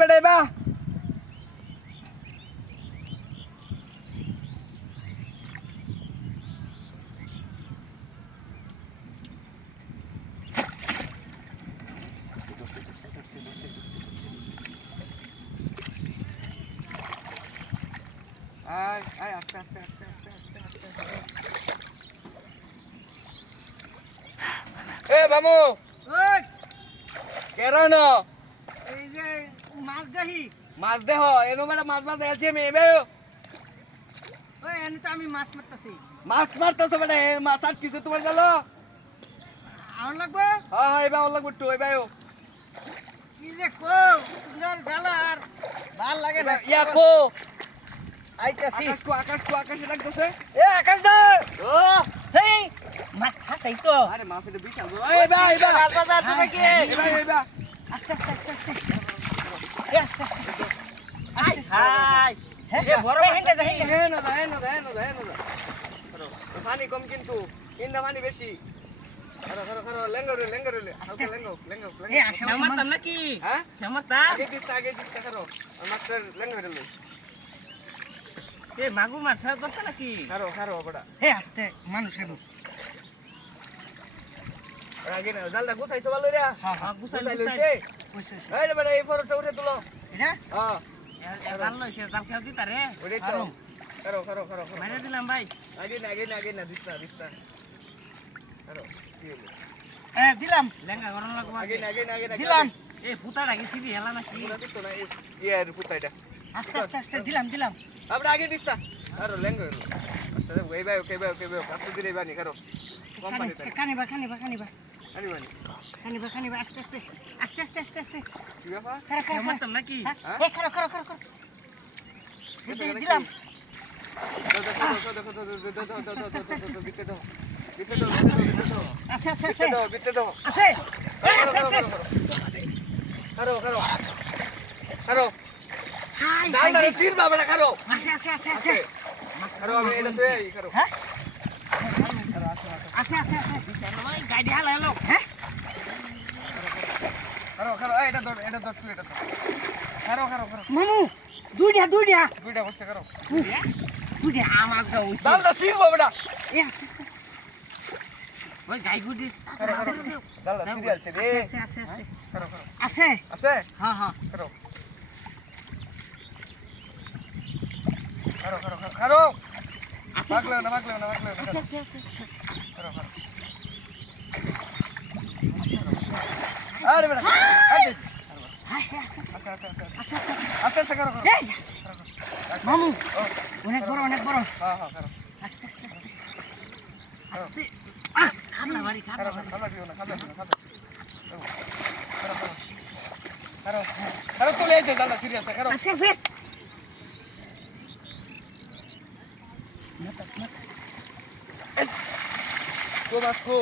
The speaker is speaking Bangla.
পেটাইবা আয় আয় আস্তে আস্তে আস্তে আস্তে আস্তে আস্তে এ বামু ওই কেরানো এই যে মাছ দেখি মাছ দেহ এনো মানে মাছ মাছ দেখছি আমি এবে ওই এনে তো আমি মাছ মারতাছি মাছ মারতেছো বেটা এ মাছ আর কিছু তোমার গেল আমার লাগবে হ্যাঁ হ্যাঁ এবার অল্লাহ করতো এবার কি যে কো তোমার জ্বালা আর ভাল লাগে না ইয়া কো আইতাছি আকাশে রাখতেছে এ আকাশ দা ও হেই মাছ খাসাই তো আরে মাছ এটা বিশাল বড় এই বা এই বা মাছ বাজার তুমি কি এই বা আস্তে আস্তে আস্তে আস্তে এ আস্তে আস্তে আস্তে হাই এ বড় হেন্ডে যা হেন্ডে হ্যাঁ না পানি কম কিন্তু ইন্দা পানি বেশি খারো লেঙ্গরে হালকা লেঙ্গো এ আসো হেমারতাম নাকি হ্যাঁ হেমারতাম আগে দিস খারো মাস্টার লেঙ্গরে এ মাগুর মাছ ধরছে নাকি খারো বড়া এ আস্তে মানুষ এলো আগে না জালটা গুছাইছো ভালো রে হ্যাঁ হ্যাঁ গুছাই লইছে কইছে এই রে বড়া এই ফটোটা উঠে তুলো এটা হ্যাঁ জাল লইছে জাল খেয়ে দিতা রে ওইটাই তো খারো মাইরে দিলাম ভাই আগে না দিস না খারো কি হলো এ দিলাম লেঙ্গা গরম লাগবো আগে না দিলাম এ পুতাটা গেছি দি হেলা নাকি পুরা দিত না ইয়ার পুতাইটা আস্তে আস্তে আস্তে দিলাম আমরা আগে দিস না আরো লেঙ্গো হলো আস্তে ওই ভাই ওকে আস্তে দিলে বানি খারো কোম্পানি তাই কানিবা আনি বানি আস্তে আস্তে কি ব্যাপার হেমারতাম নাকি এ খারো দিলাম আচ্ছা আছে আছে ভাই গাড়ি হালা হলো মামু দুইটা আমার গাও এ আস্তে ওই গাই গুডি আছে আছে হ্যাঁ খারো খারো মাগলে না আছে খারো আরে বেটা আরে আচ্ছা খারো মামু অনেক বড় হ্যাঁ খারো আস্তে খাবলা বাড়ি খাবলা বাড়ি খালো দিও না খারো তুলে এই যে জানা সিরিয়াস খারো আছে তো বাসকো